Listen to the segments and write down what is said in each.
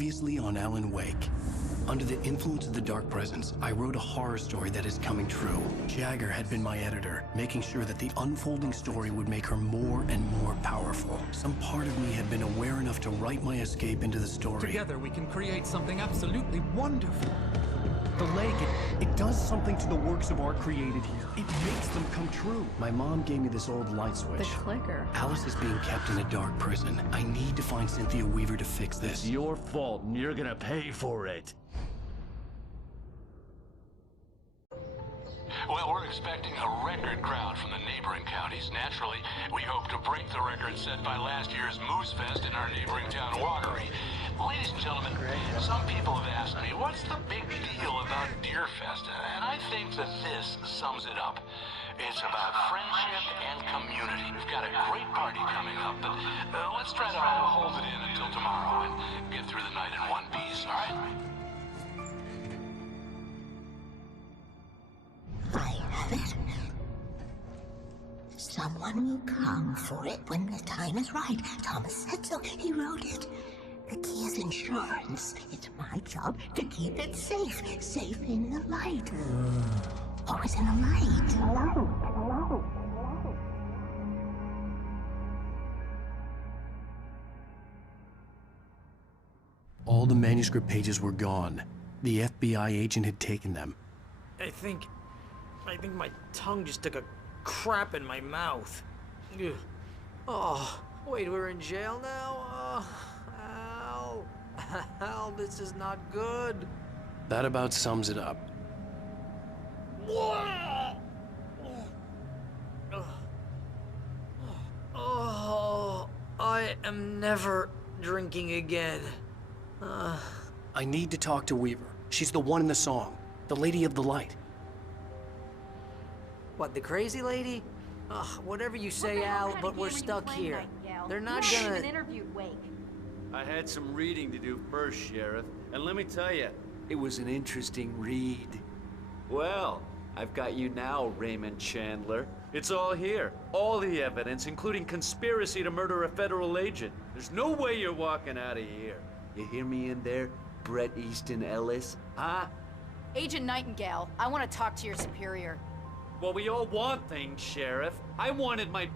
Previously on Alan Wake. Under the influence of the dark presence, I wrote a horror story that is coming true. Jagger had been my editor, making sure that the unfolding story would make her more and more powerful. Some part of me had been aware enough to write my escape into the story. Together we can create something absolutely wonderful. The lake, it does something to the works of art created here. It makes them come true. My mom gave me this old light switch. The clicker. Alice is being kept in a dark prison. I need to find Cynthia Weaver to fix this. It's your fault, and you're gonna pay for it. Well, we're expecting a record crowd from the neighboring counties. Naturally, we hope to break the record set by last year's Moose Fest in our neighboring town, Watery. Ladies and gentlemen, some people have asked me, what's the big deal about Deer Fest? And I think that this sums it up. It's about friendship and community. We've got a great party coming up, but let's try to hold it in until tomorrow and get through the night in one piece, all right? I have it. Someone will come for it when the time is right. Thomas said so. He wrote it. The key is insurance. It's my job to keep it safe. Safe in the light. Always in the light. All the manuscript pages were gone. The FBI agent had taken them. I think my tongue just took a crap in my mouth. Ugh. Oh, wait, we're in jail now? Al, this is not good. That about sums it up. Oh, I am never drinking again. I need to talk to Weaver. She's the one in the song. The Lady of the Light. What, the crazy lady? Ugh, whatever you say, Al, but we're stuck here. They're not gonna... interviewed Wake. I had some reading to do first, Sheriff, and let me tell you, it was an interesting read. Well, I've got you now, Raymond Chandler. It's all here. All the evidence, including conspiracy to murder a federal agent. There's no way you're walking out of here. You hear me in there, Bret Easton Ellis? Huh? Agent Nightingale, I want to talk to your superior. Well, we all want things, Sheriff. I wanted my...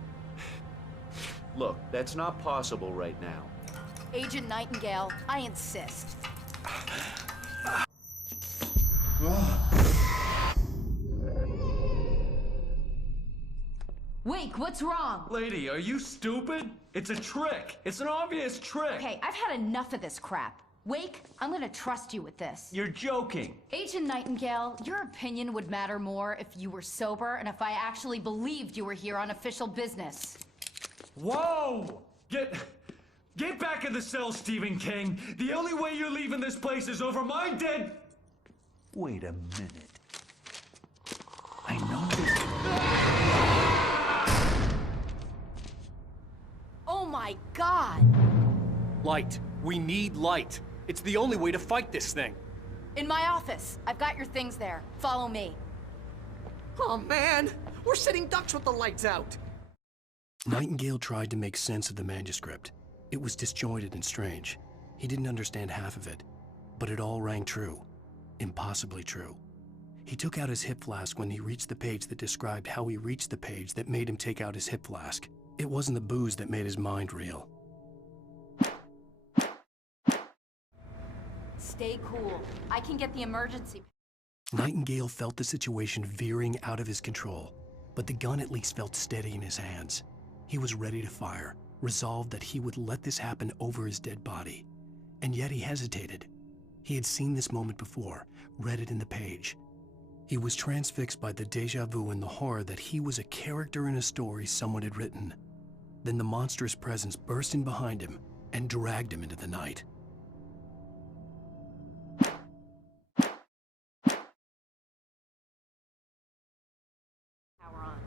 Look, that's not possible right now. Agent Nightingale, I insist. Wake, what's wrong? Lady, are you stupid? It's a trick. It's an obvious trick. Okay, I've had enough of this crap. Wake, I'm gonna trust you with this. You're joking. Agent Nightingale, your opinion would matter more if you were sober and if I actually believed you were here on official business. Whoa! Get back in the cell, Stephen King. The only way you're leaving this place is over my dead... Wait a minute. I know this... Oh my God! Light. We need light. It's the only way to fight this thing. In my office. I've got your things there. Follow me. Oh man, we're sitting ducks with the lights out. Nightingale tried to make sense of the manuscript. It was disjointed and strange. He didn't understand half of it, but it all rang true. Impossibly true. He took out his hip flask when he reached the page that described how he reached the page that made him take out his hip flask. It wasn't the booze that made his mind reel. Stay cool. I can get the emergency. Nightingale felt the situation veering out of his control, but the gun at least felt steady in his hands. He was ready to fire, resolved that he would let this happen over his dead body. And yet he hesitated. He had seen this moment before, read it in the page. He was transfixed by the déjà vu and the horror that he was a character in a story someone had written. Then the monstrous presence burst in behind him and dragged him into the night. Power on.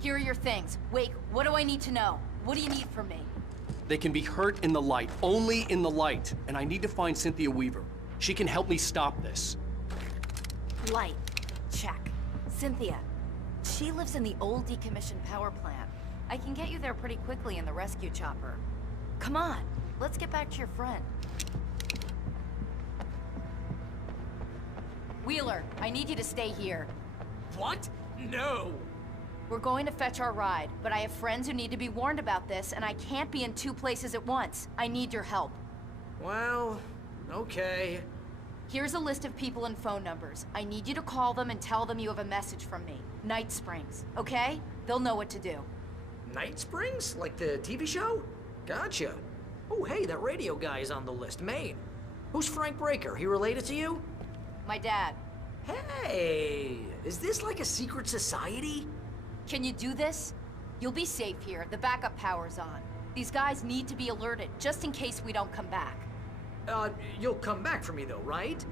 Here are your things. Wake, what do I need to know? What do you need from me? They can be hurt in the light, only in the light. And I need to find Cynthia Weaver. She can help me stop this. Light. Check. Cynthia. She lives in the old decommissioned power plant. I can get you there pretty quickly in the rescue chopper. Come on, let's get back to your friend. Wheeler, I need you to stay here. What? No! We're going to fetch our ride, but I have friends who need to be warned about this, and I can't be in 2 places at once. I need your help. Well, okay. Here's a list of people and phone numbers. I need you to call them and tell them you have a message from me. Night Springs, okay? They'll know what to do. Night Springs? Like the TV show? Gotcha. Oh, hey, that radio guy is on the list, Maine. Who's Frank Breaker? He related to you? My dad. Hey, is this like a secret society? Can you do this? You'll be safe here. The backup power's on. These guys need to be alerted, just in case we don't come back. You'll come back for me though, right?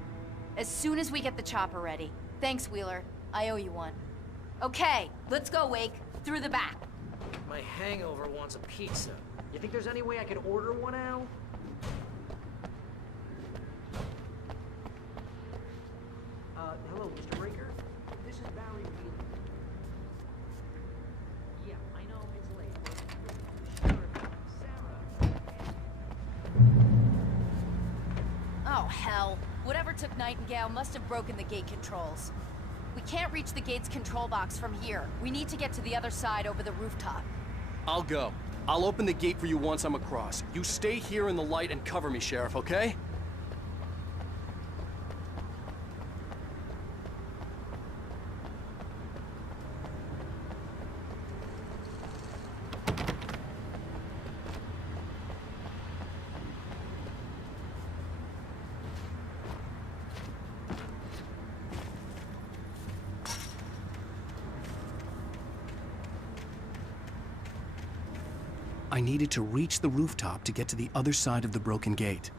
As soon as we get the chopper ready. Thanks, Wheeler. I owe you one. Okay, let's go, Wake. Through the back. My hangover wants a pizza. You think there's any way I could order one, Al? Hello, Mr. Breaker? This is Barry Wheeler. Yeah, I know it's late. Sarah. Oh, hell. Whatever took Nightingale must have broken the gate controls. We can't reach the gate's control box from here. We need to get to the other side over the rooftop. I'll go. I'll open the gate for you once I'm across. You stay here in the light and cover me, Sheriff, okay? I needed to reach the rooftop to get to the other side of the broken gate.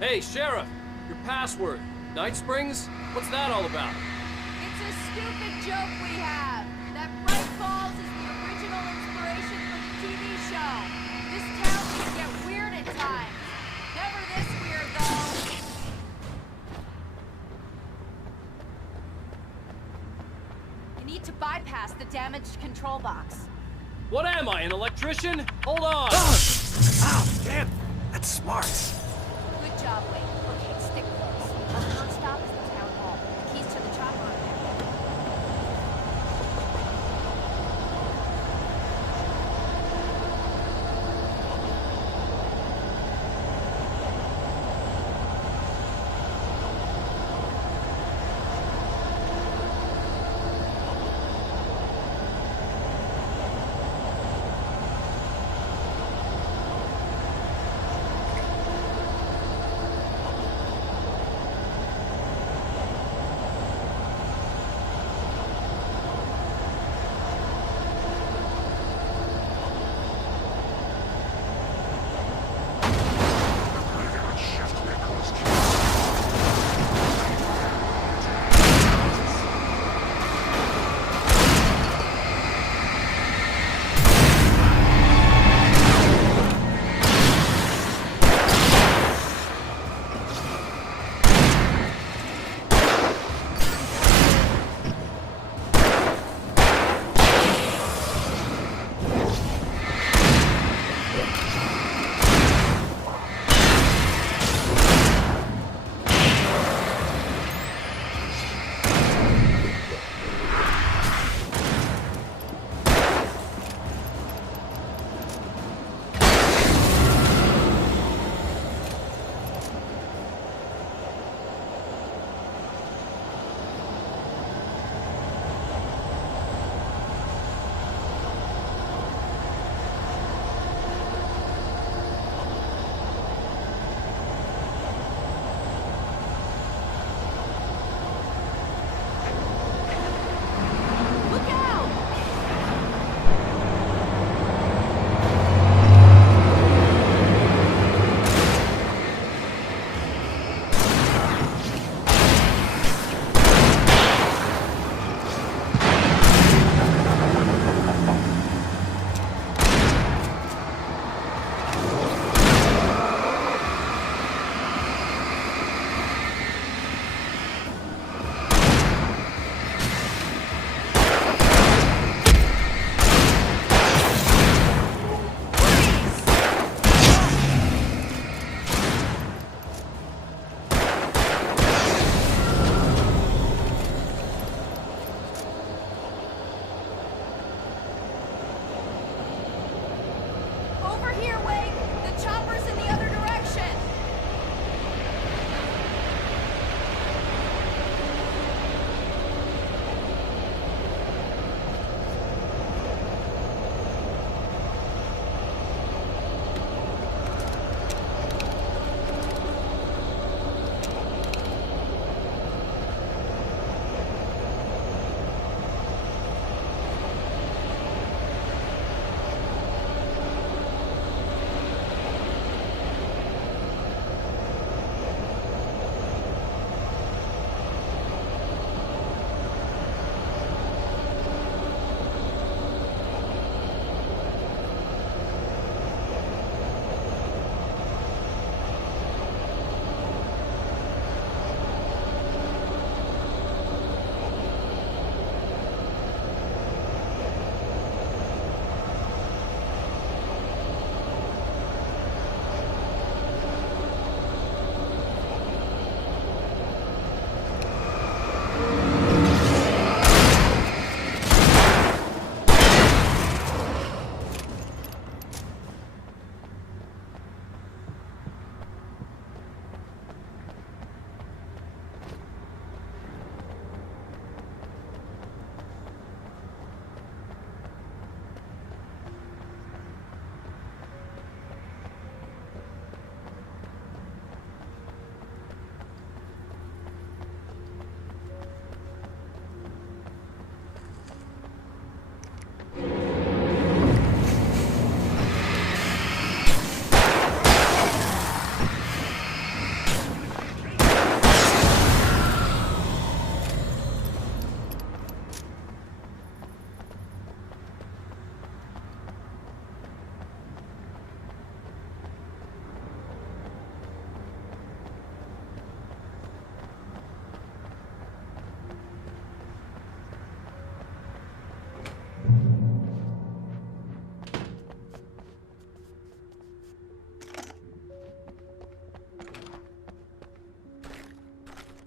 Hey, Sheriff! Your password. Night Springs? What's that all about? It's a stupid joke we have. That Bright Falls is the original inspiration for the TV show. This town can get weird at times. Never this weird, though. You need to bypass the damaged control box. What am I, an electrician? Hold on! Ow, damn! That's smart. Good job, Wade.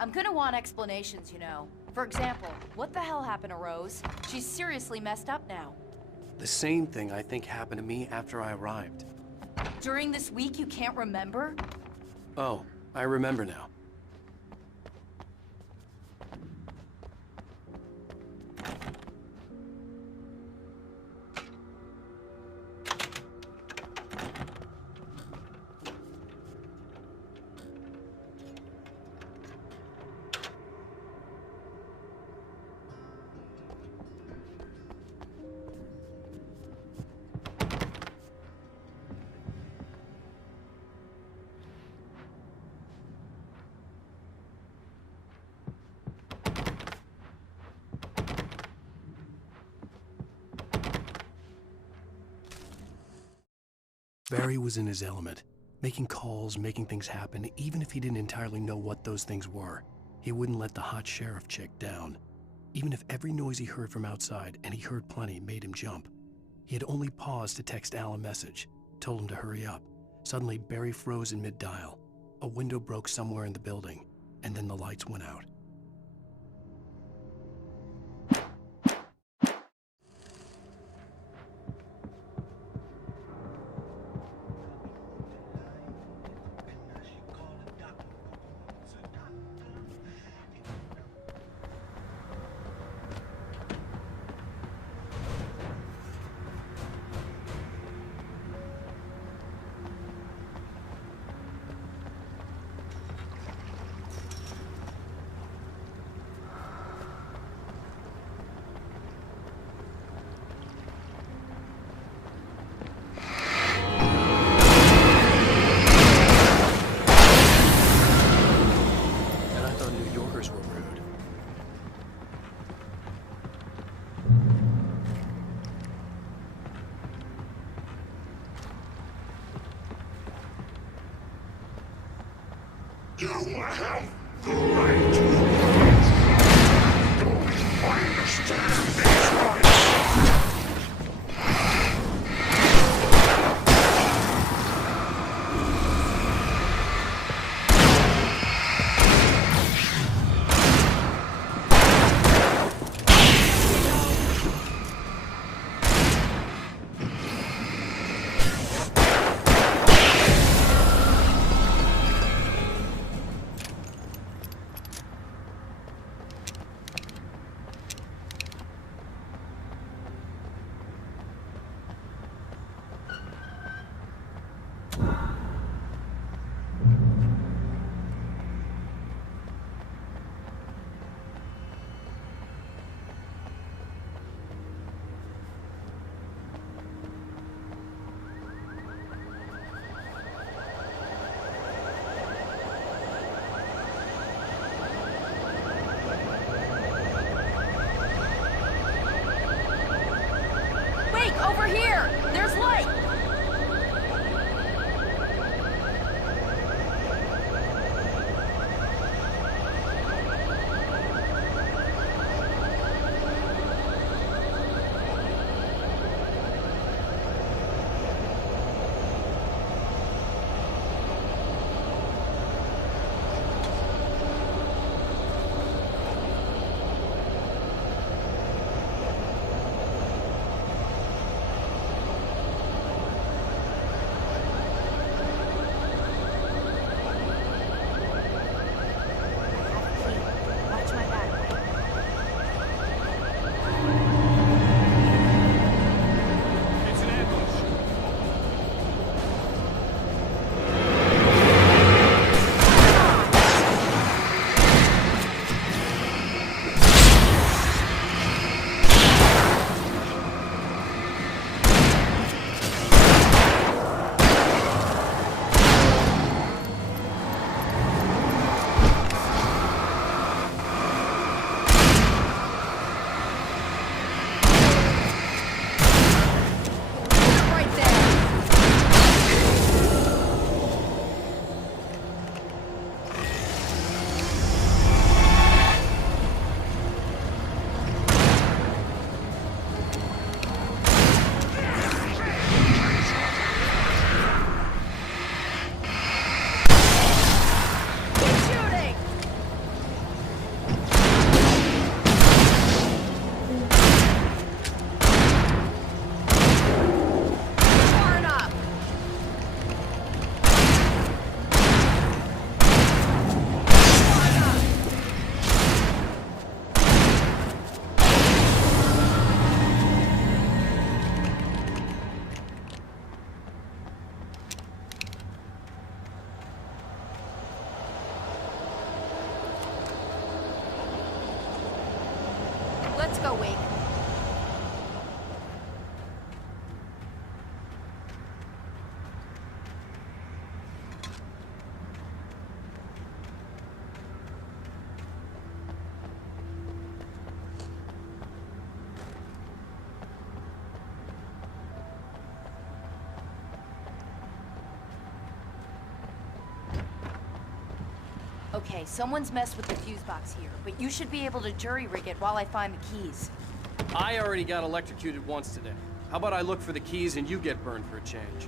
I'm gonna want explanations, you know. For example, what the hell happened to Rose? She's seriously messed up now. The same thing I think happened to me after I arrived. During this week, you can't remember? Oh, I remember now. Barry was in his element, making calls, making things happen, even if he didn't entirely know what those things were. He wouldn't let the hot sheriff chick down. Even if every noise he heard from outside, and he heard plenty, made him jump. He had only paused to text Al a message, told him to hurry up. Suddenly, Barry froze in mid-dial. A window broke somewhere in the building, and then the lights went out. You have the right to understand these rights. Let's go, Wake. Okay, someone's messed with the fuse box here, but you should be able to jury-rig it while I find the keys. I already got electrocuted once today. How about I look for the keys and you get burned for a change?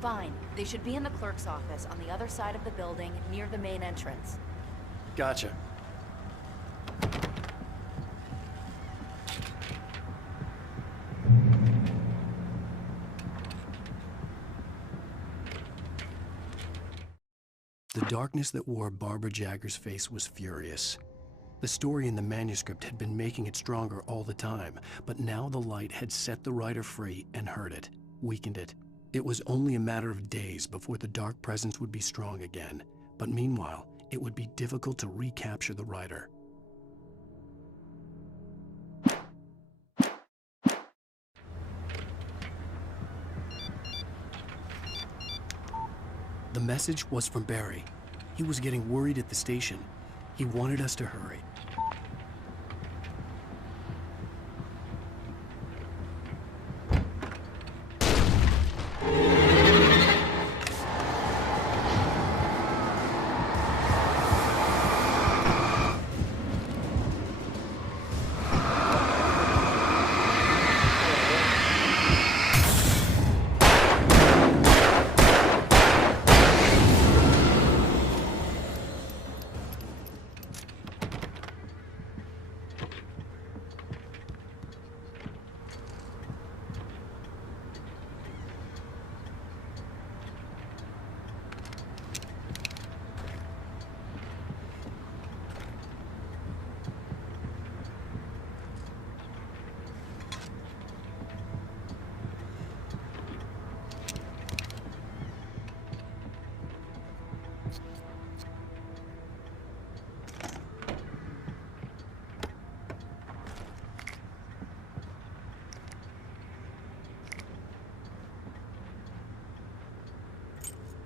Fine. They should be in the clerk's office on the other side of the building, near the main entrance. Gotcha. The darkness that wore Barbara Jagger's face was furious. The story in the manuscript had been making it stronger all the time, but now the light had set the writer free and hurt it, weakened it. It was only a matter of days before the dark presence would be strong again, but meanwhile, it would be difficult to recapture the writer. The message was from Barry. He was getting worried at the station. He wanted us to hurry.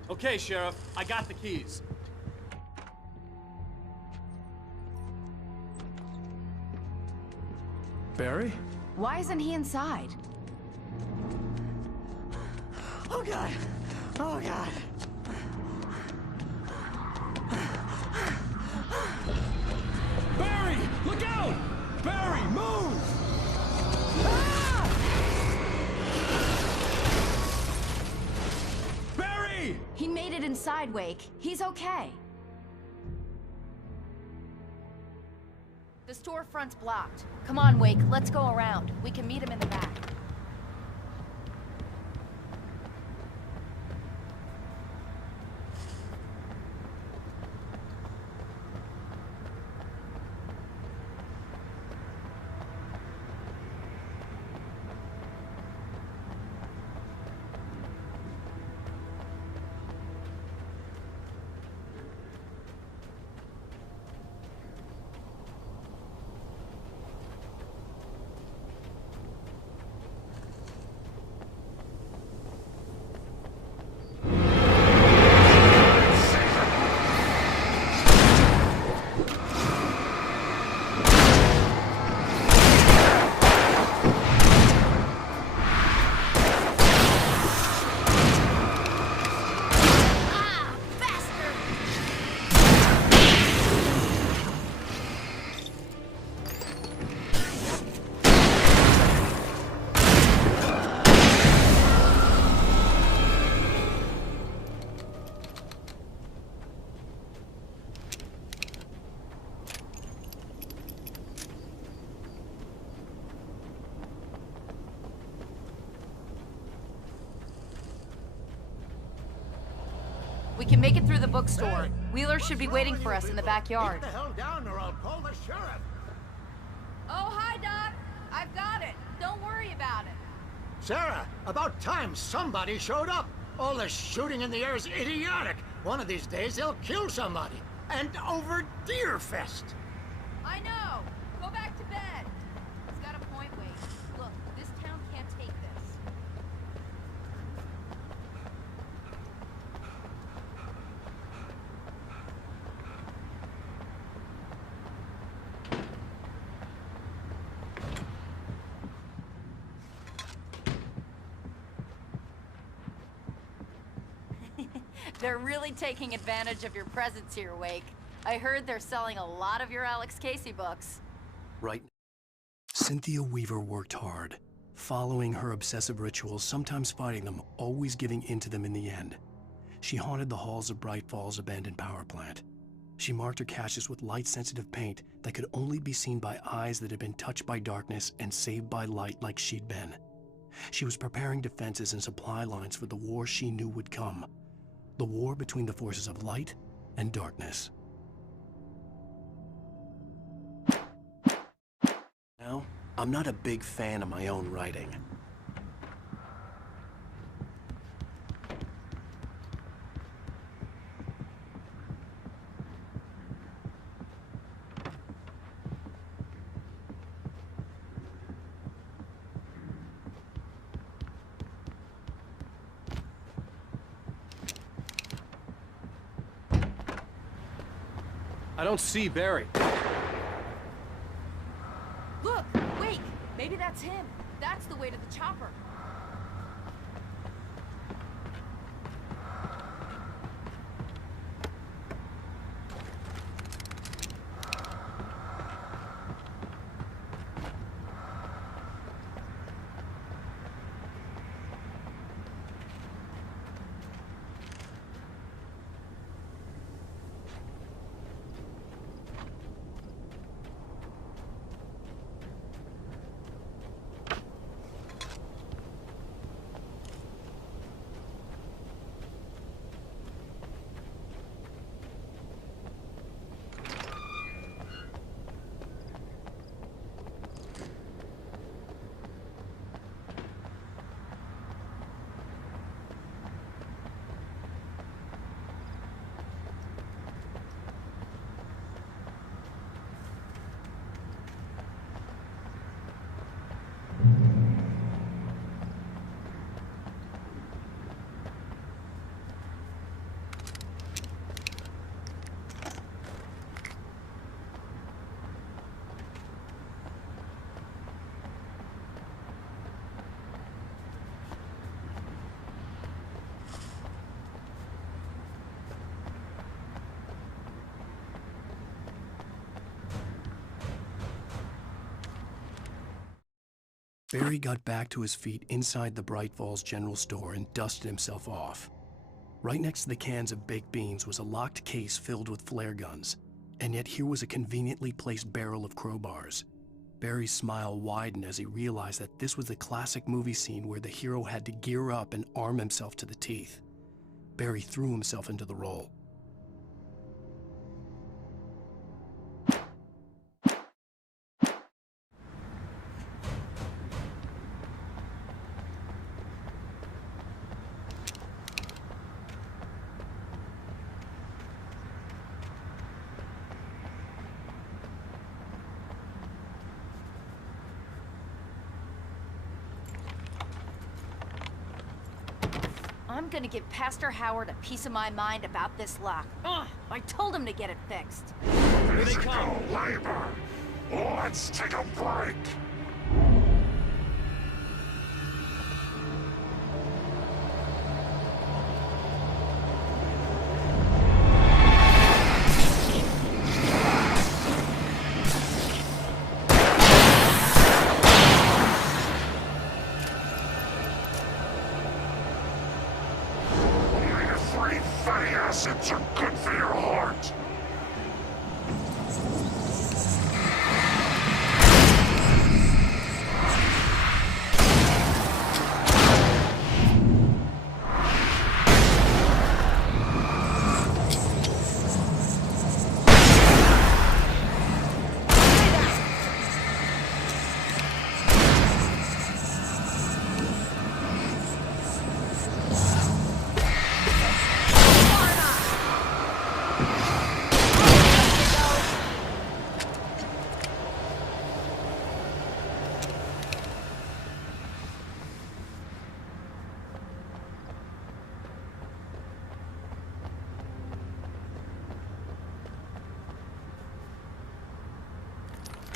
Okay, Sheriff, I got the keys. Barry? Why isn't he inside? Oh God! Oh God! Barry! Look out! Barry, move! Barry! He made it inside, Wake. He's okay. The storefront's blocked. Come on, Wake. Let's go around. We can meet him in the back. We can make it through the bookstore. Hey, Wheeler should be waiting for us in the backyard. Get the hell down or I'll call the sheriff. Oh, hi, Doc. I've got it. Don't worry about it. Sarah, about time somebody showed up. All this shooting in the air is idiotic. One of these days they'll kill somebody. And over Deerfest. I know. Go back to bed. They're really taking advantage of your presence here, Wake. I heard they're selling a lot of your Alex Casey books. Right. Cynthia Weaver worked hard, following her obsessive rituals, sometimes fighting them, always giving in to them in the end. She haunted the halls of Bright Falls' abandoned power plant. She marked her caches with light-sensitive paint that could only be seen by eyes that had been touched by darkness and saved by light like she'd been. She was preparing defenses and supply lines for the war she knew would come. The war between the forces of light and darkness. Now, I'm not a big fan of my own writing. I don't see Barry. Look! Wake! Maybe that's him. That's the way to the chopper. Barry got back to his feet inside the Bright Falls General Store and dusted himself off. Right next to the cans of baked beans was a locked case filled with flare guns, and yet here was a conveniently placed barrel of crowbars. Barry's smile widened as he realized that this was the classic movie scene where the hero had to gear up and arm himself to the teeth. Barry threw himself into the role. I'm gonna give Pastor Howard a piece of my mind about this lock. Ugh, I told him to get it fixed. Physical labor. Let's take a break. Fatty acids are good for your heart.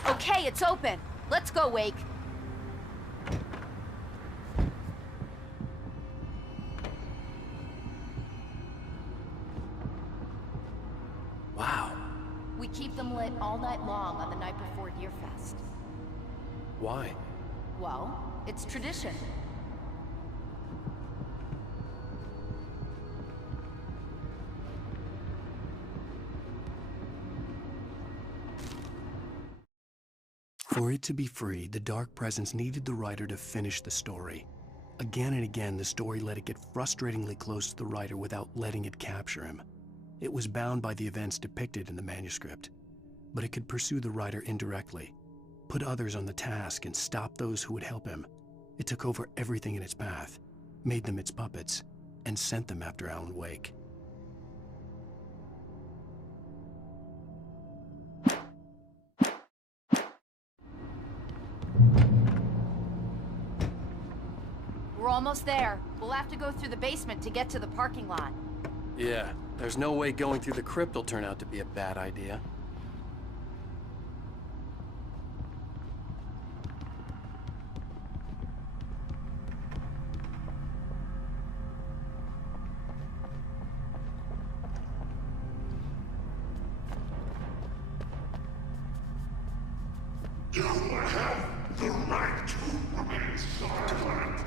Okay, it's open. Let's go, Wake. keep them lit all night long on the night before Deerfest. Why? Well, it's tradition. For it to be free, the Dark Presence needed the writer to finish the story. Again and again, the story let it get frustratingly close to the writer without letting it capture him. It was bound by the events depicted in the manuscript, but it could pursue the writer indirectly, put others on the task, and stop those who would help him. It took over everything in its path, made them its puppets, and sent them after Alan Wake. We're almost there. We'll have to go through the basement to get to the parking lot. Yeah, there's no way going through the crypt will turn out to be a bad idea. You have the right to remain silent.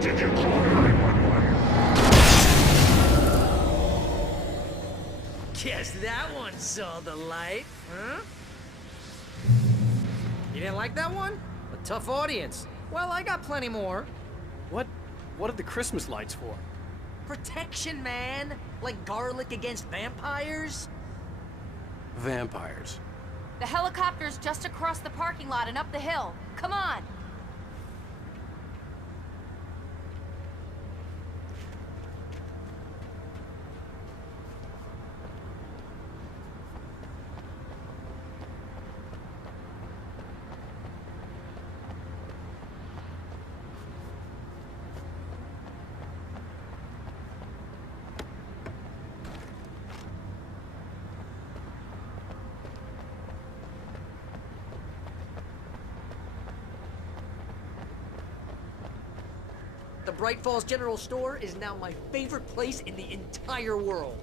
Did you call 911? Guess that one saw the light, huh? You didn't like that one? A tough audience. Well, I got plenty more. What are the Christmas lights for? Protection, man. Like garlic against vampires. Vampires. The helicopter's just across the parking lot and up the hill. Come on! The Bright Falls General Store is now my favorite place in the entire world.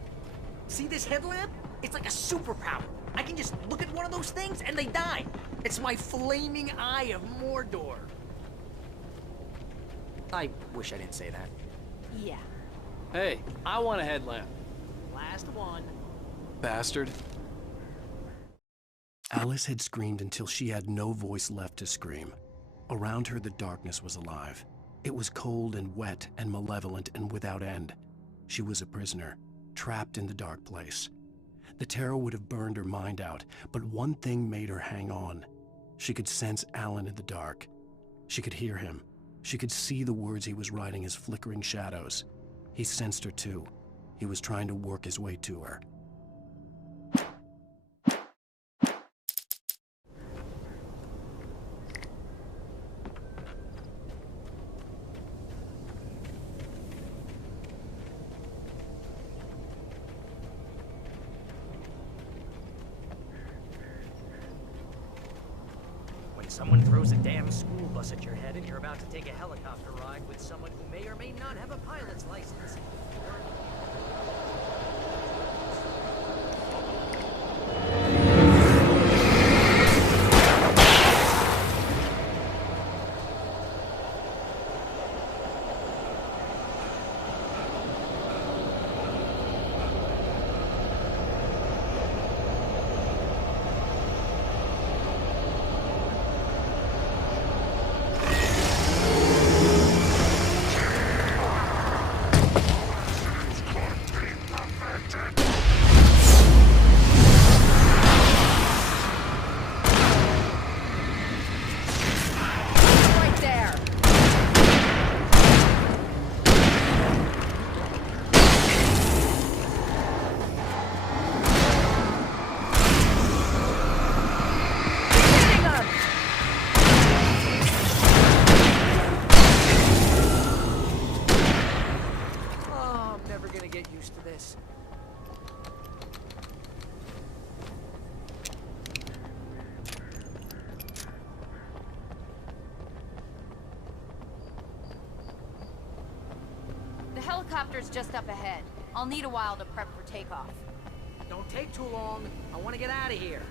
See this headlamp? It's like a superpower. I can just look at one of those things and they die. It's my flaming eye of Mordor. I wish I didn't say that. Yeah. Hey, I want a headlamp. Last one. Bastard. Alice had screamed until she had no voice left to scream. Around her, the darkness was alive. It was cold and wet and malevolent and without end. She was a prisoner, trapped in the dark place. The terror would have burned her mind out, but one thing made her hang on. She could sense Alan in the dark. She could hear him. She could see the words he was writing as flickering shadows. He sensed her too. He was trying to work his way to her. Someone throws a damn school bus at your head and you're about to take a helicopter ride with someone who may or may not have a pilot's license. helicopter's just up ahead. I'll need a while to prep for takeoff. Don't take too long. I want to get out of here.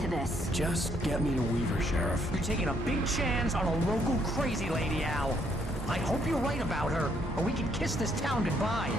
to this. Just get me to Weaver, Sheriff. You're taking a big chance on a local crazy lady, Al. I hope you're right about her, or we can kiss this town goodbye.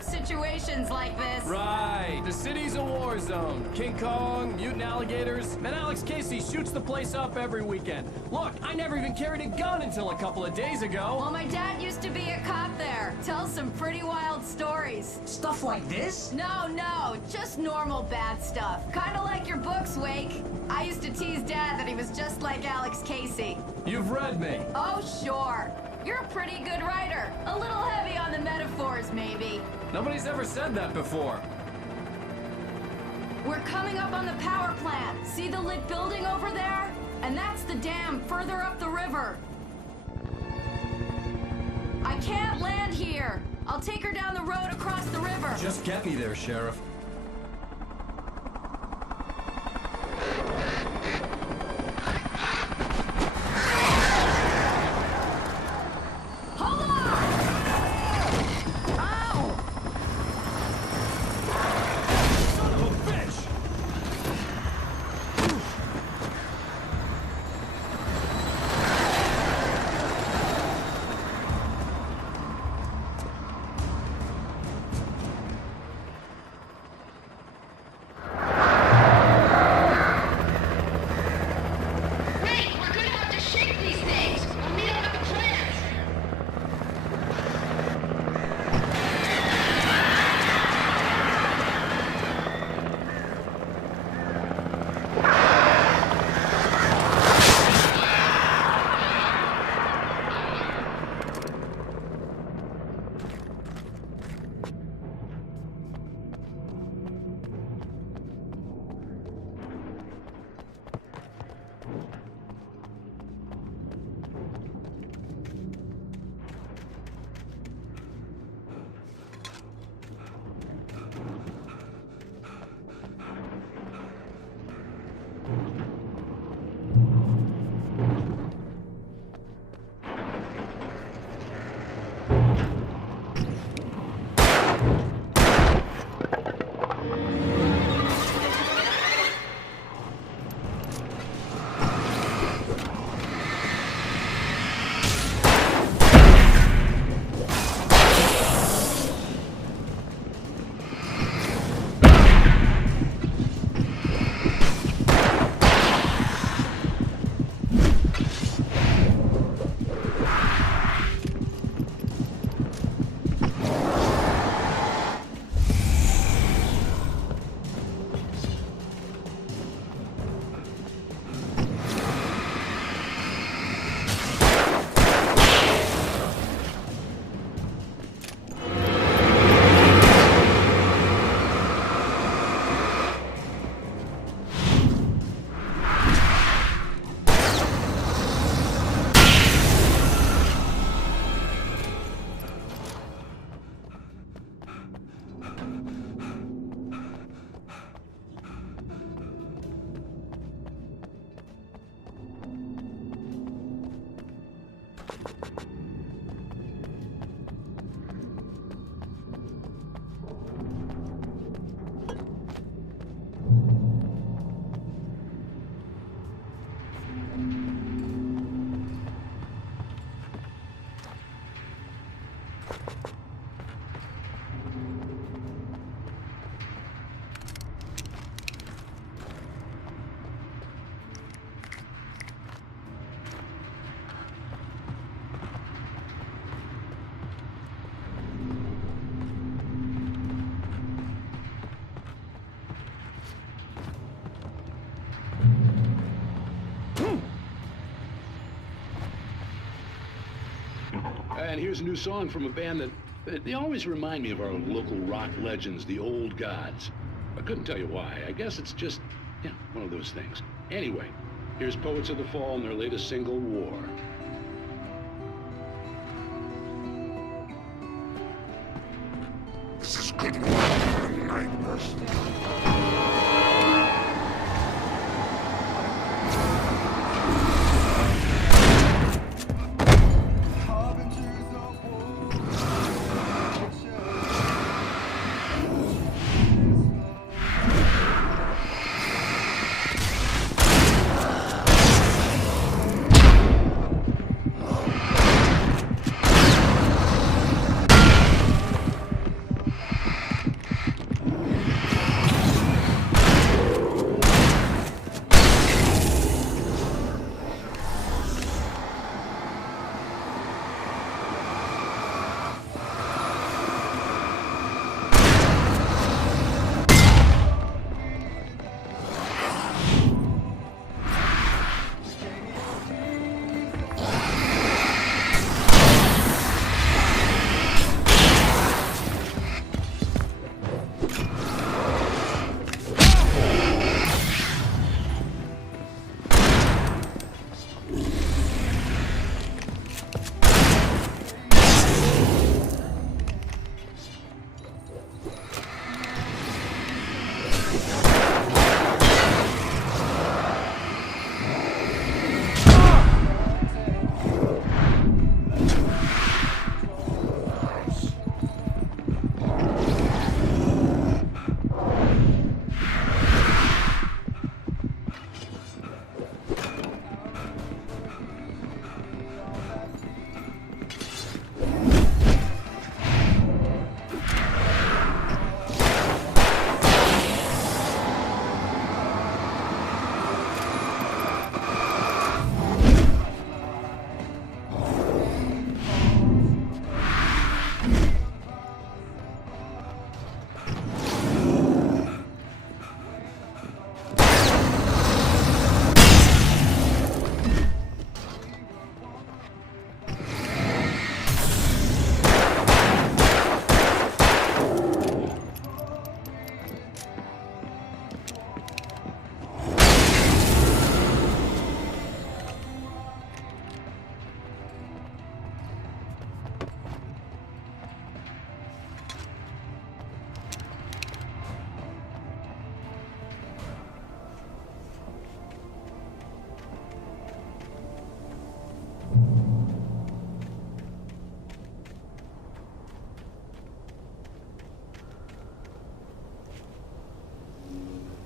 Situations like this. Right. The city's a war zone. King Kong, mutant alligators, and Alex Casey shoots the place up every weekend. Look, I never even carried a gun until a couple of days ago. Well, my dad used to be a cop there. Tells some pretty wild stories. Stuff like this? No, just normal bad stuff. Kinda like your books, Wake. I used to tease Dad that he was just like Alex Casey. You've read me. Oh, sure. You're a pretty good writer. A little heavy on the metaphors, maybe. Nobody's ever said that before. We're coming up on the power plant. See the lit building over there? And that's the dam further up the river. I can't land here. I'll take her down the road across the river. Just get me there, Sheriff. And here's a new song from a band that they always remind me of our local rock legends, the Old Gods. I couldn't tell you why. I guess it's just, yeah, one of those things. Anyway, here's Poets of the Fall and their latest single, War. Good night, person.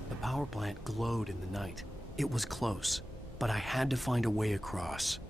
The power plant glowed in the night. It was close, but I had to find a way across.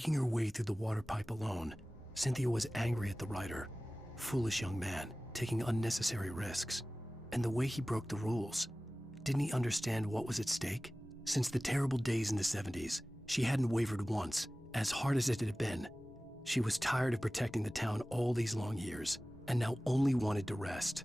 Making her way through the water pipe alone, Cynthia was angry at the writer. Foolish young man, taking unnecessary risks. And the way he broke the rules. Didn't he understand what was at stake? Since the terrible days in the 70s, she hadn't wavered once, as hard as it had been. She was tired of protecting the town all these long years, and now only wanted to rest.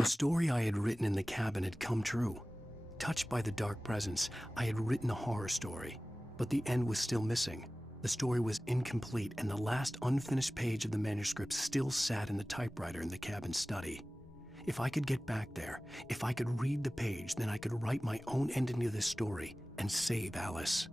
The story I had written in the cabin had come true. Touched by the dark presence, I had written a horror story, but the end was still missing. The story was incomplete, and the last unfinished page of the manuscript still sat in the typewriter in the cabin study. If I could get back there, if I could read the page, then I could write my own ending to this story and save Alice.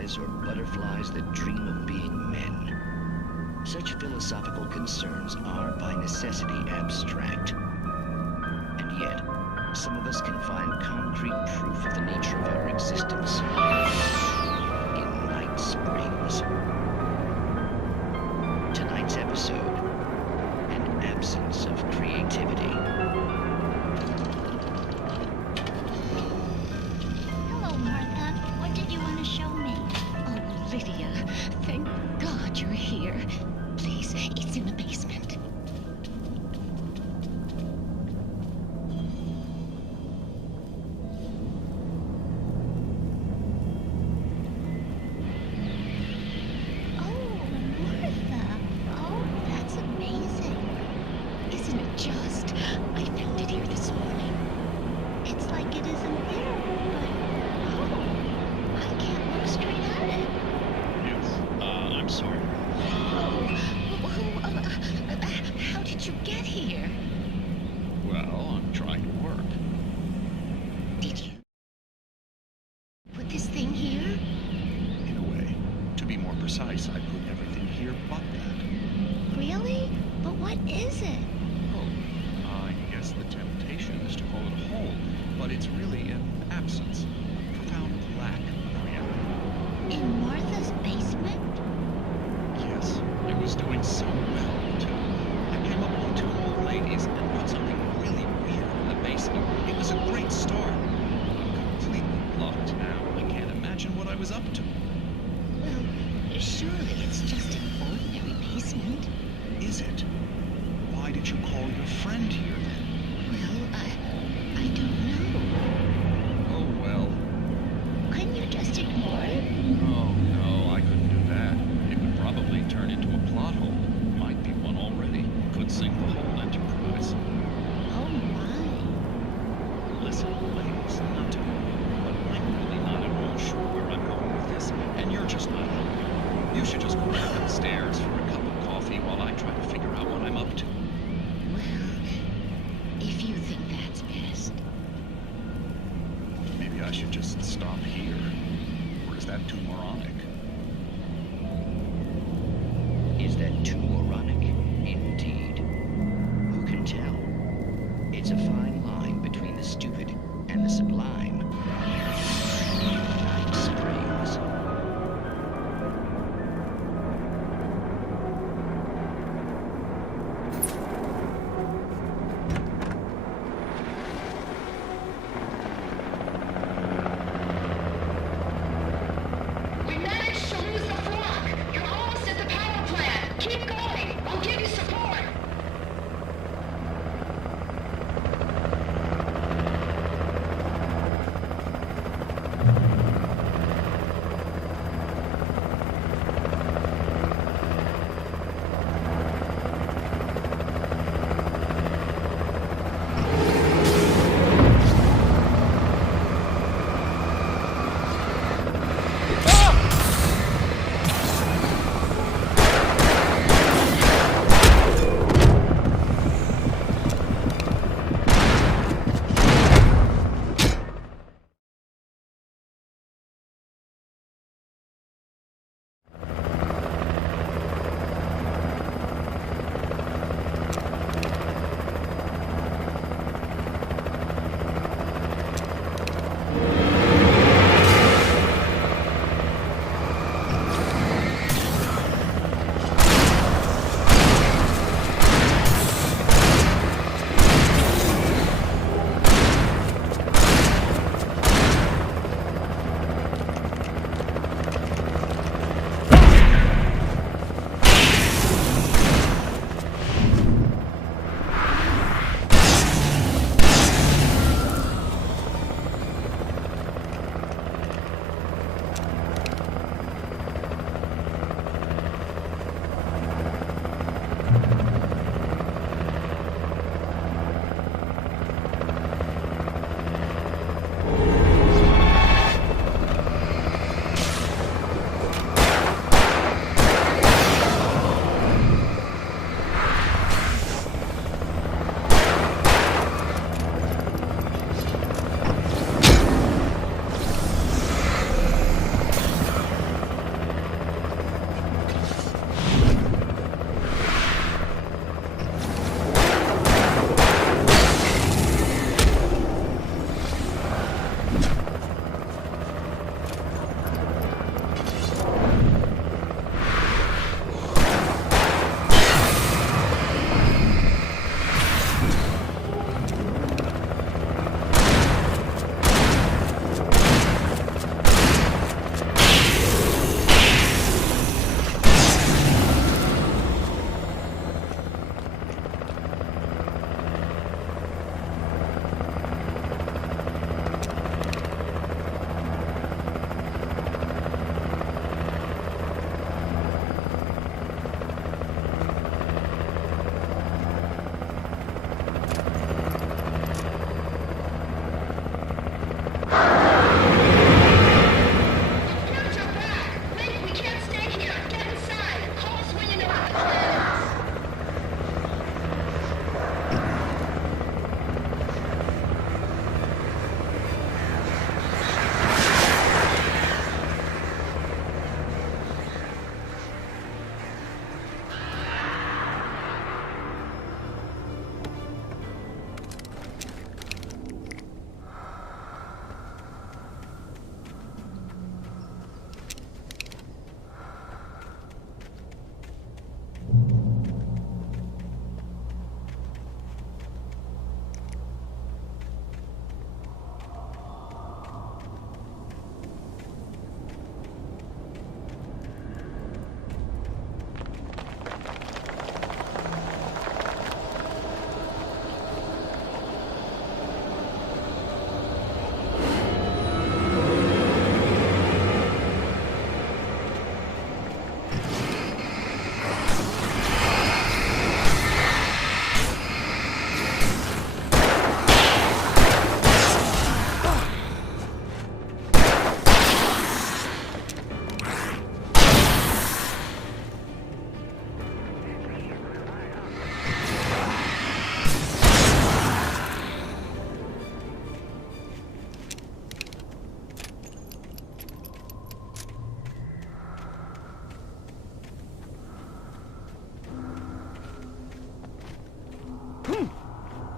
butterflies or butterflies that dream of being men. Such philosophical concerns are by necessity abstract. And yet, some of us can find concrete proof of the nature of our existence in Night Springs. Tonight's episode, an absence of creativity. Hello, Martha. What did you want to show me? Oh, Lydia, thank God you're here. Please, it's in the basement.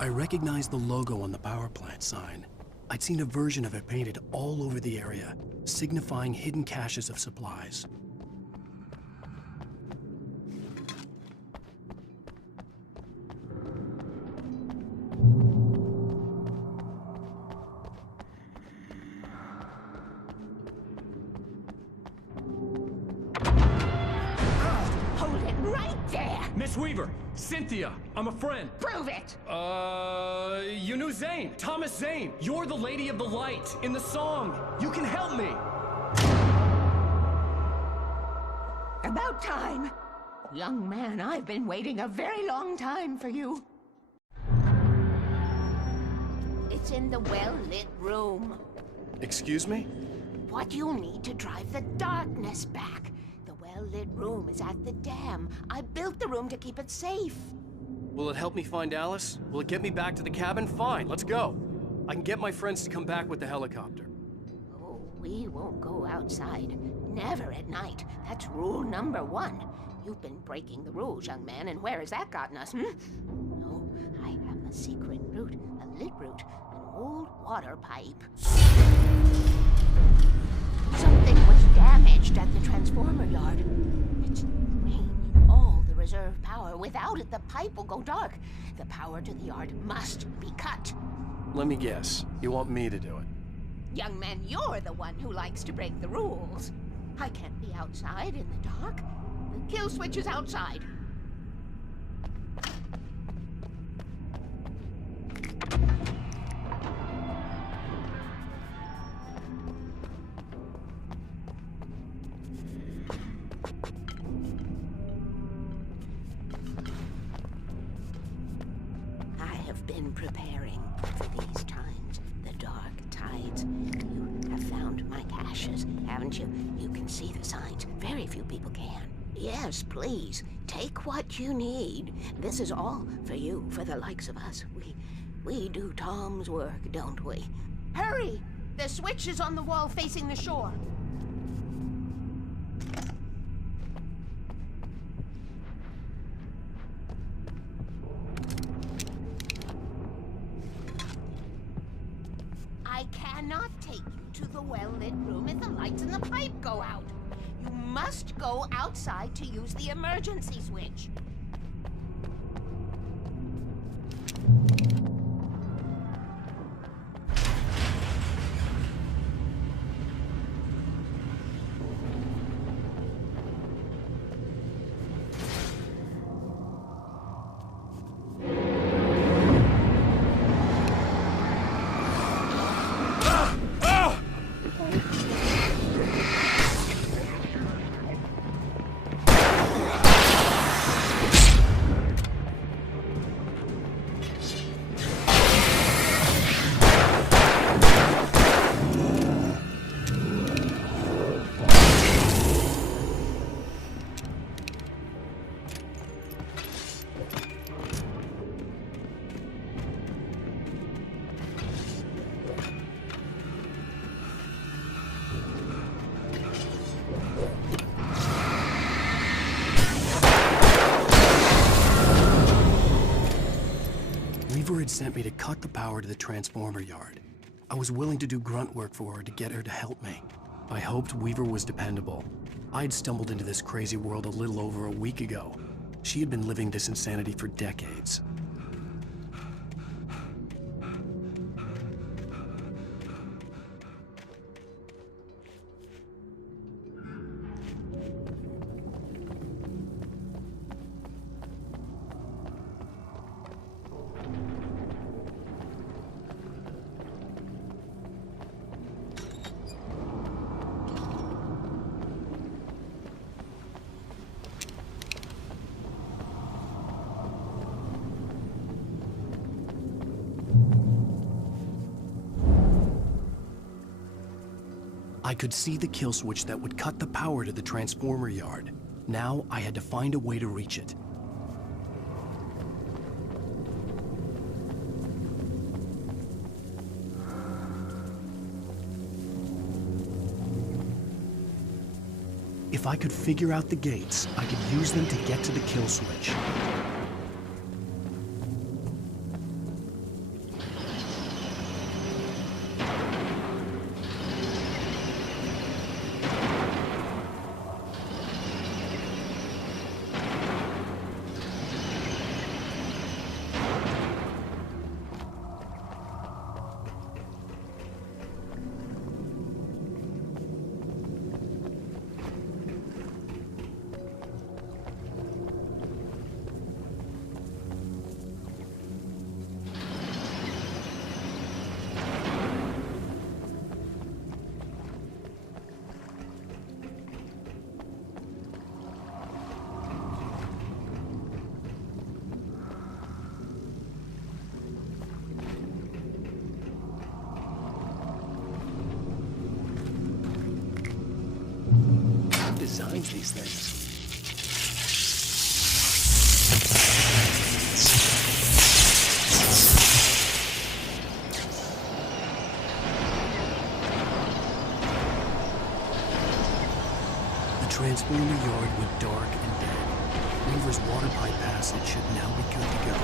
I recognized the logo on the power plant sign. I'd seen a version of it painted all over the area, signifying hidden caches of supplies. Hold it right there! Miss Weaver, Cynthia, I'm a friend. Prove it! You knew Zane, Thomas Zane. You're the Lady of the Light in the song. You can help me. About time! Young man, I've been waiting a very long time for you. It's in the well-lit room. Excuse me? What you'll need to drive the darkness back. The well-lit room is at the dam. I built the room to keep it safe. Will it help me find Alice? Will it get me back to the cabin? Fine, let's go. I can get my friends to come back with the helicopter. Oh, we won't go outside. Never at night. That's rule number 1. You've been breaking the rules, young man, and where has that gotten us, No, I have a secret route, a lit route, an old water pipe. Something was damaged at the transformer yard. It's drained all the reserve power. Without it, the pipe will go dark. The power to the yard must be cut. Let me guess. You want me to do it? Young man, you're the one who likes to break the rules. I can't be outside in the dark. The kill switch is outside. I have been preparing for these times, the dark tides. You have found my caches, haven't you? You can see the signs. Very few people can. Yes, please. Take what you need. This is all for you, for the likes of us. We do Tom's work, don't we? Hurry! The switch is on the wall facing the shore. I cannot take you to the well-lit room if the lights in the pipe go out. You must go outside to use the emergency switch. Weaver had sent me to cut the power to the transformer yard. I was willing to do grunt work for her to get her to help me. I hoped Weaver was dependable. I'd stumbled into this crazy world a little over a week ago. She had been living this insanity for decades. I could see the kill switch that would cut the power to the transformer yard. Now I had to find a way to reach it. If I could figure out the gates, I could use them to get to the kill switch. change these things. The transponder yard went dark and dead. Weaver's water pipe passage should now be good to go.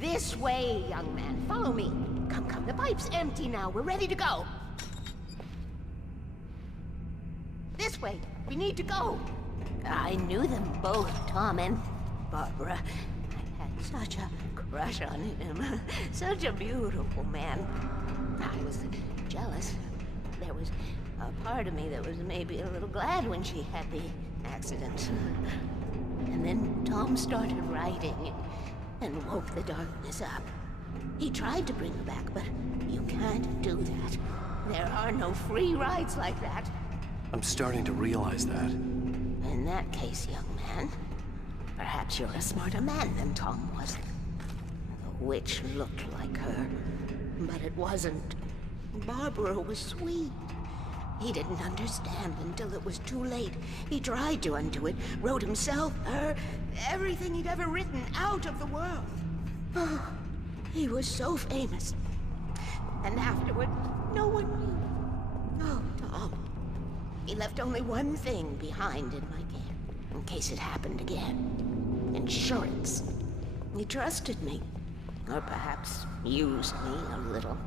This way, young man. Follow me. Come, come. The pipe's empty now. We're ready to go. This way. We need to go. I knew them both, Tom and Barbara. I had such a crush on him. Such a beautiful man. I was jealous. There was a part of me that was maybe a little glad when she had the accident. And then Tom started writing and woke the darkness up. He tried to bring her back, but you can't do that. There are no free rides like that. I'm starting to realize that. In that case, young man, perhaps you're a smarter man than Tom was. The witch looked like her, but it wasn't. Barbara was sweet. He didn't understand until it was too late. He tried to undo it, wrote himself, her, everything he'd ever written out of the world. Oh, he was so famous. And afterward, no one knew. Oh, Tom. He left only one thing behind in my care, in case it happened again. Insurance. He trusted me. Or perhaps used me a little.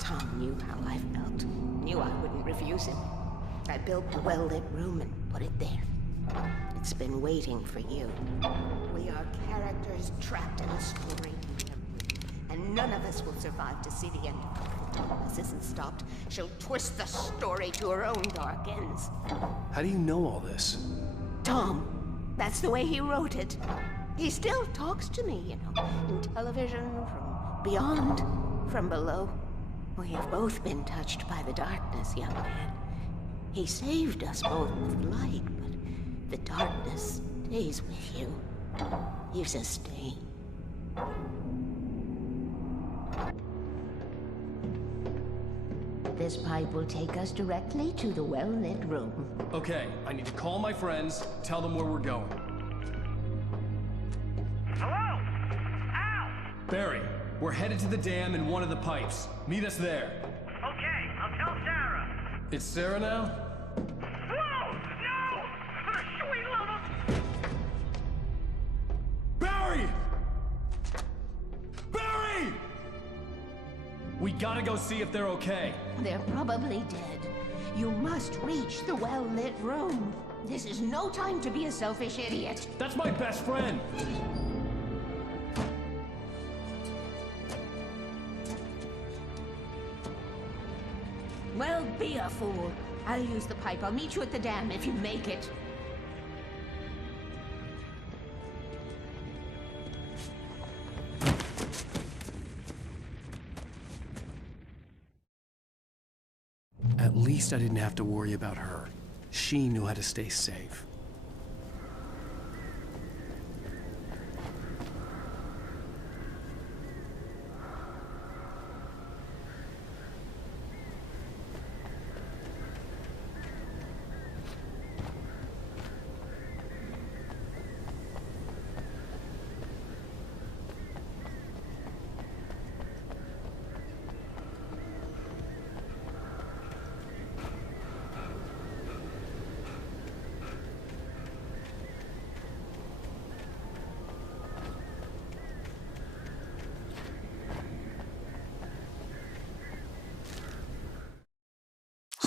Tom knew how I felt. Knew I wouldn't refuse him. I built a well-lit room and put it there. It's been waiting for you. We are characters trapped in a story we have written, and none of us will survive to see the end of it. If Thomas isn't stopped, she'll twist the story to her own dark ends. How do you know all this? Tom, that's the way he wrote it. He still talks to me, you know, in television, from beyond, from below. We have both been touched by the darkness, young man. He saved us both with light, but the darkness stays with you. Leaves a stain. This pipe will take us directly to the well-lit room. Okay, I need to call my friends, tell them where we're going. Hello? Al! Barry, we're headed to the dam in one of the pipes. Meet us there. Okay, I'll tell Sarah. It's Sarah now? Whoa! No! For the sweet love of... Barry! Barry! We gotta go see if they're okay. They're probably dead. You must reach the well-lit room. This is no time to be a selfish idiot. That's my best friend. Well, be a fool. I'll use the pipe. I'll meet you at the dam if you make it. At least I didn't have to worry about her. She knew how to stay safe.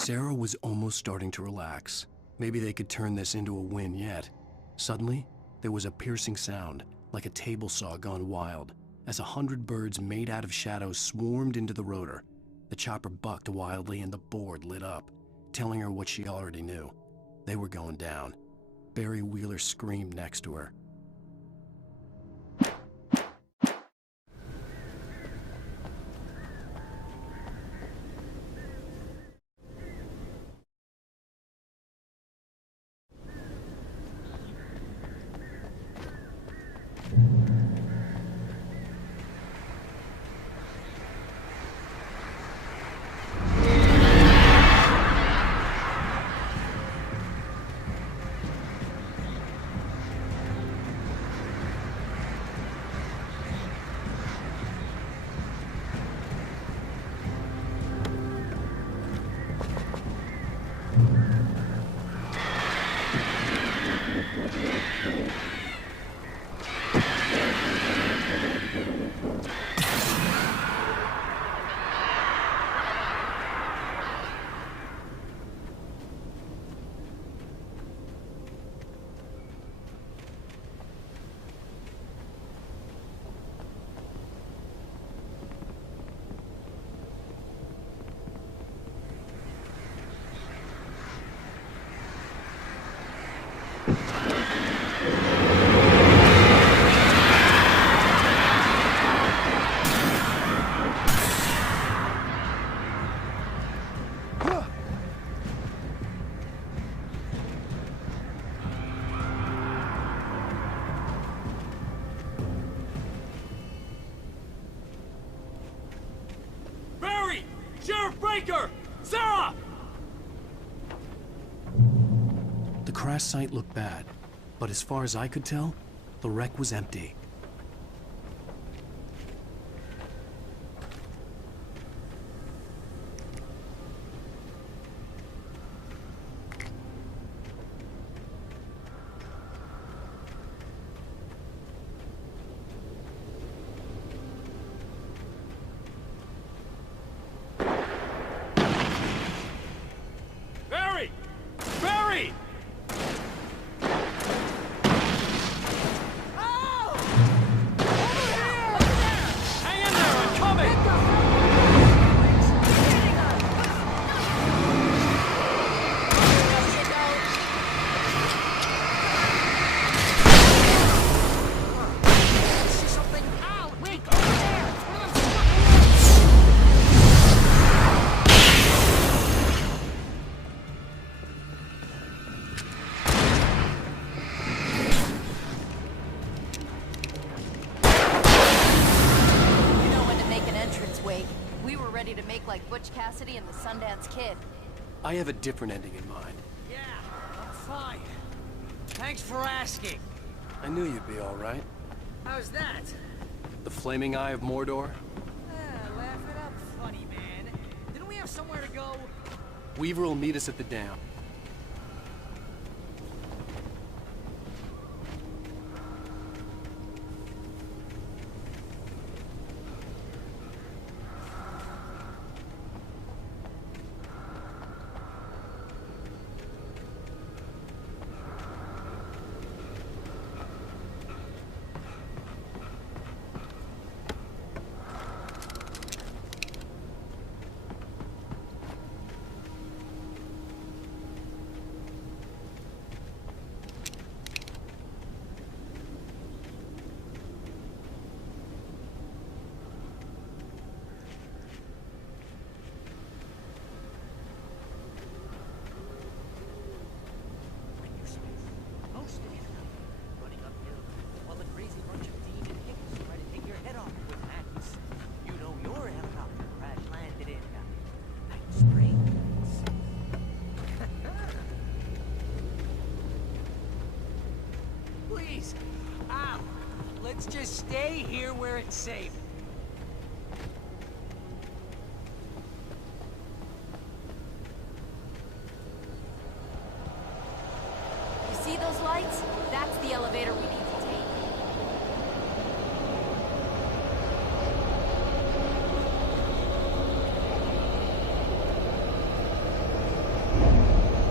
Sarah was almost starting to relax. Maybe they could turn this into a win yet. Suddenly, there was a piercing sound, like a table saw gone wild, as 100 birds made out of shadows swarmed into the rotor. The chopper bucked wildly and the board lit up, telling her what she already knew. They were going down. Barry Wheeler screamed next to her. Sarah! The crash site looked bad, but as far as I could tell, the wreck was empty. And the Sundance Kid. I have a different ending in mind. Yeah, I'm fine. Thanks for asking. I knew you'd be all right. How's that? The flaming eye of Mordor? Laugh it up, funny man. Didn't we have somewhere to go? Weaver will meet us at the dam. stay here where it's safe. You see those lights? That's the elevator we need to take.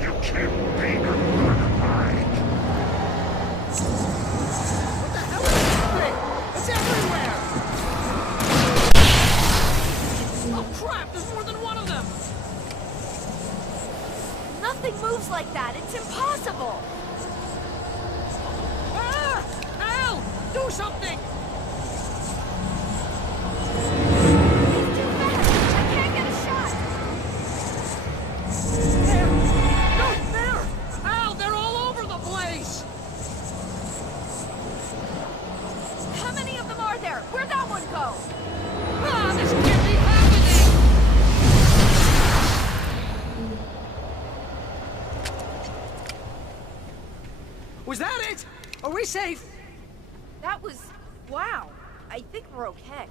You can't make a run hide. What the hell is this thing? It's everywhere! Oh crap, there's more than one of them! Nothing moves like that. It's impossible. Ah! Al! Do something! He's too fast. I can't get a shot. There! No, there! Al, they're all over the place! How many of them are there? Where'd that one go? Ah, this can't be happening! Was that it? Are we safe? That was... wow. I think we're okay.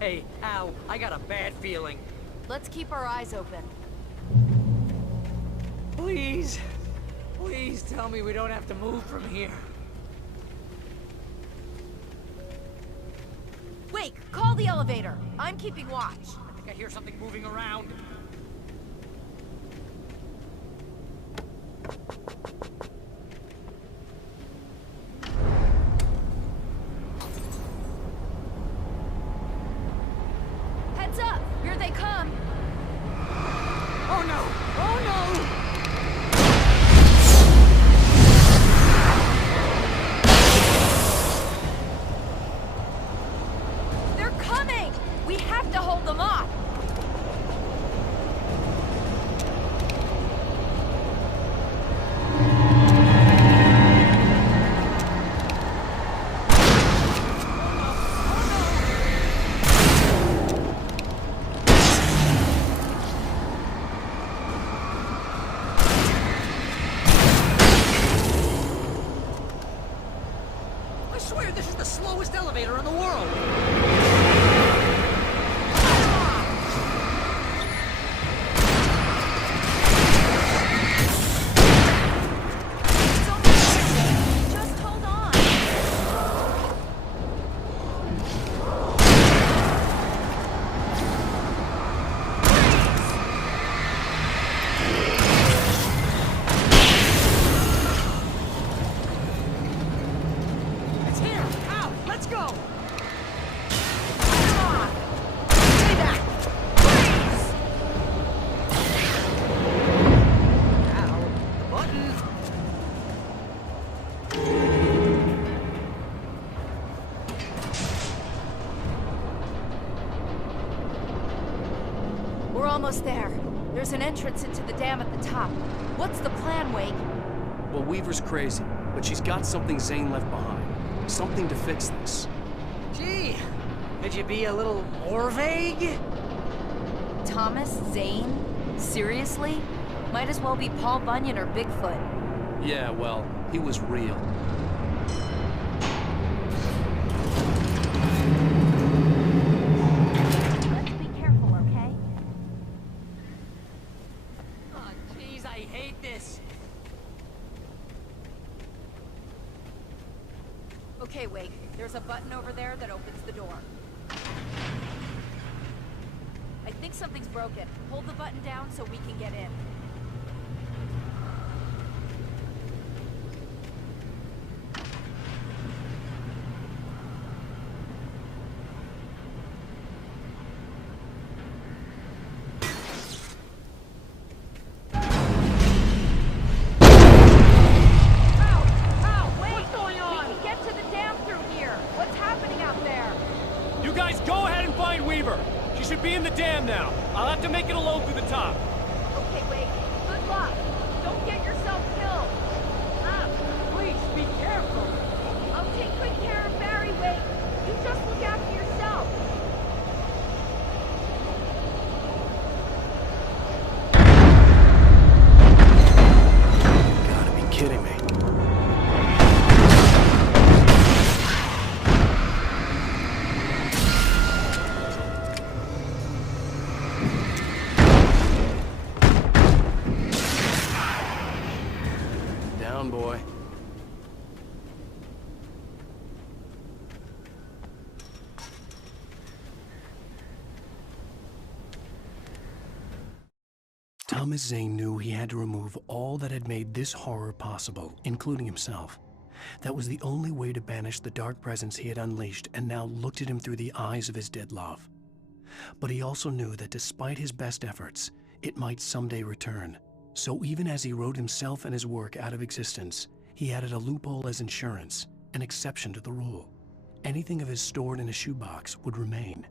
Hey, Al, I got a bad feeling. Let's keep our eyes open. Please, please tell me we don't have to move from here. Wait, call the elevator. I'm keeping watch. I think I hear something moving around. Heads up! Here they come! Oh no! Oh no! They're coming! We have to hold them off! I swear this is the slowest elevator in the world! It's almost there. Just hold on. It's here! Al, let's go! Come on! Say that! Freeze! Al, button! We're almost there. There's an entrance into the dam at the top. What's the plan, Wake? Well, Weaver's crazy, but she's got something Zane left behind. Something to fix this. Gee, could you be a little more vague? Thomas Zane? Seriously? Might as well be Paul Bunyan or Bigfoot. Yeah, well, he was real. Let's be careful, okay? Oh, jeez, I hate this. Okay, Wake. There's a button over there that opens the door. I think something's broken. Hold the button down so we can get in. What's going on? We can get to the dam through here. What's happening out there? You guys go ahead and find Weaver. She should be in the dam now. I'll have to make it alone through the top. Okay, Wake. Good luck. Don't get yourself killed. Please, be careful. I'll take good care of Barry, Wake. You just look after yourself. Gotta be kidding me. Thomas Zane knew he had to remove all that had made this horror possible, including himself. That was the only way to banish the dark presence he had unleashed and now looked at him through the eyes of his dead love. But he also knew that despite his best efforts, it might someday return. So even as he wrote himself and his work out of existence, he added a loophole as insurance, an exception to the rule. Anything of his stored in a shoebox would remain.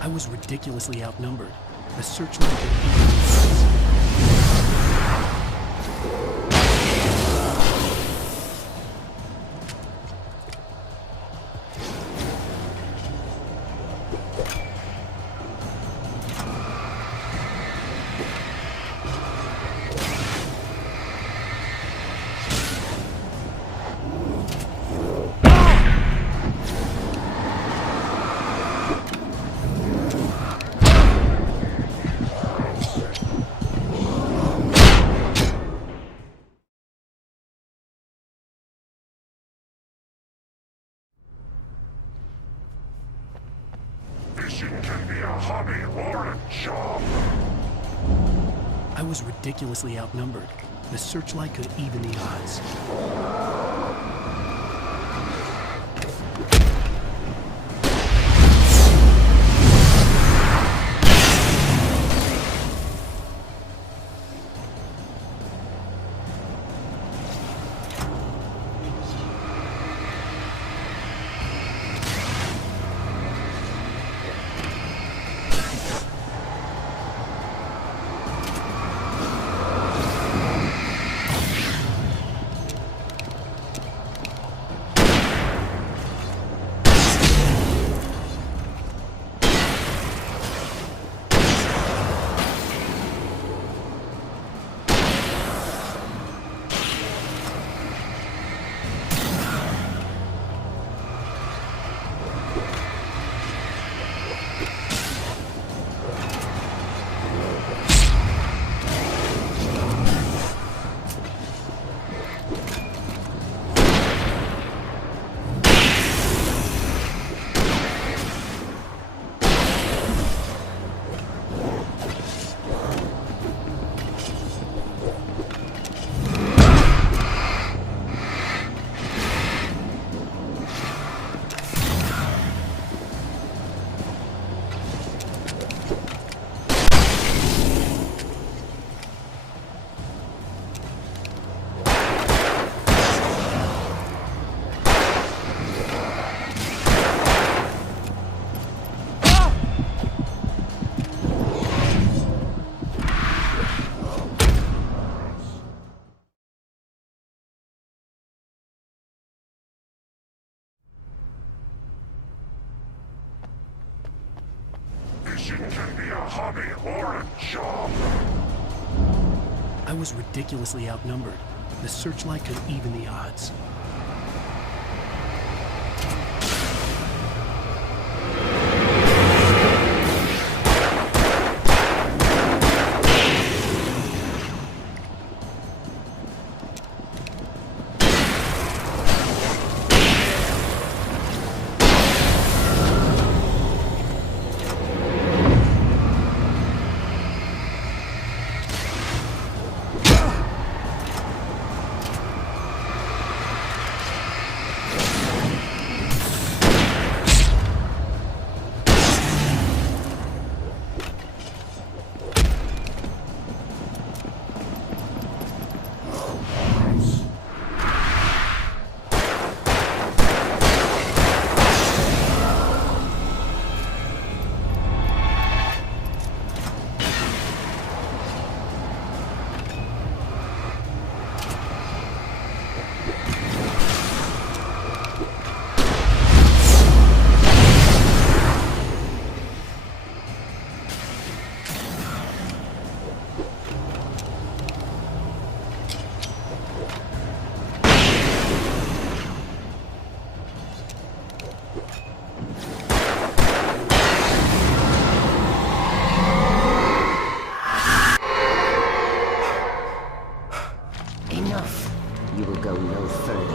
I was ridiculously outnumbered. The searchlight I was ridiculously outnumbered. The searchlight could even the odds. I was ridiculously outnumbered. The searchlight could even the odds. no thing.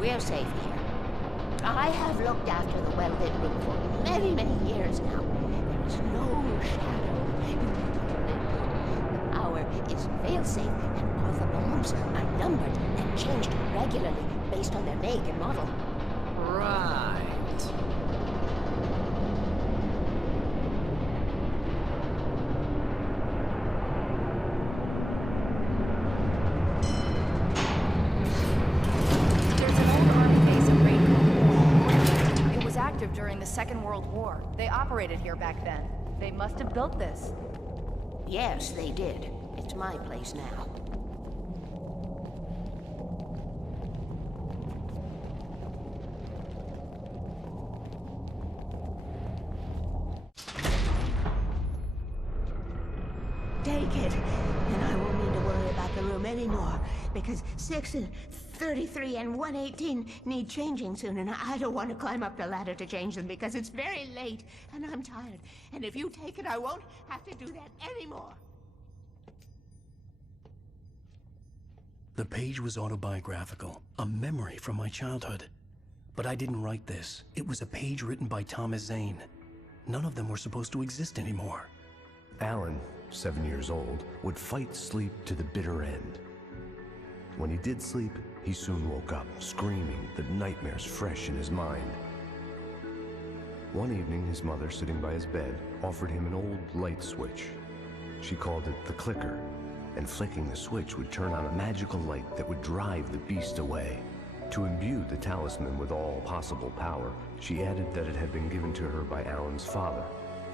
We're safe here. I have looked after the well-lit room for many, many years now. There is no shadow. The power is fail-safe, and all the bombs are numbered and changed regularly based on their make and model. Right. During the Second World War. They operated here back then. They must have built this. Yes, they did. It's my place now. Take it, and I won't need to worry about the room anymore, because 6 and 33 and 118 need changing soon, and I don't want to climb up the ladder to change them because it's very late, and I'm tired. And if you take it, I won't have to do that anymore. The page was autobiographical, a memory from my childhood. But I didn't write this. It was a page written by Thomas Zane. None of them were supposed to exist anymore. Alan, 7 years old, would fight sleep to the bitter end. When he did sleep, he soon woke up, screaming, the nightmares fresh in his mind. One evening, his mother, sitting by his bed, offered him an old light switch. She called it the clicker, and flicking the switch would turn on a magical light that would drive the beast away. To imbue the talisman with all possible power, she added that it had been given to her by Alan's father.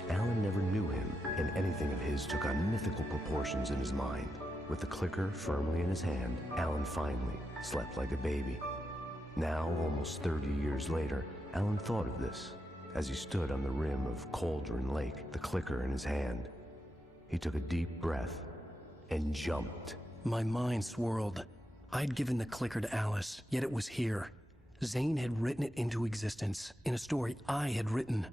Alan never knew him, and anything of his took on mythical proportions in his mind. With the clicker firmly in his hand, Alan finally slept like a baby. Now, almost 30 years later, Alan thought of this as he stood on the rim of Cauldron Lake, the clicker in his hand. He took a deep breath and jumped. My mind swirled. I'd given the clicker to Alice, yet it was here. Zane had written it into existence in a story I had written.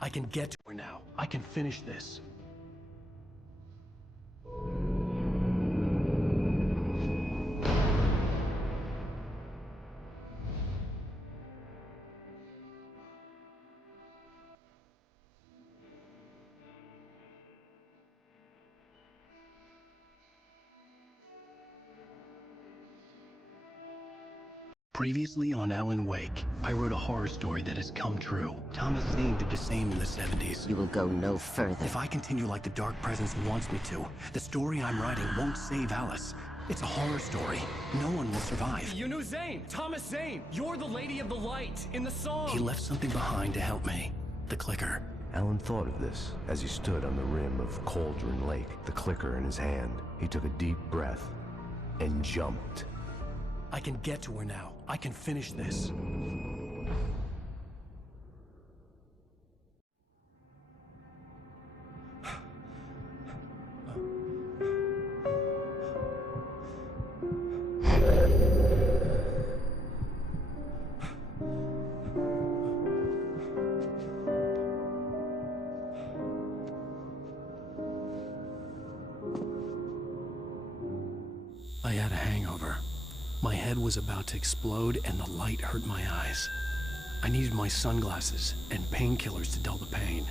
I can get to her now. I can finish this. Previously on Alan Wake, I wrote a horror story that has come true. Thomas Zane did the same in the 70s. You will go no further. If I continue like the Dark Presence wants me to, the story I'm writing won't save Alice. It's a horror story. No one will survive. You knew Zane! Thomas Zane! You're the Lady of the Light in the song! He left something behind to help me. The clicker. Alan thought of this as he stood on the rim of Cauldron Lake, the clicker in his hand. He took a deep breath and jumped. I can get to her now. I can finish this. I had a hangover. My head was about to explode and the light hurt my eyes. I needed my sunglasses and painkillers to dull the pain.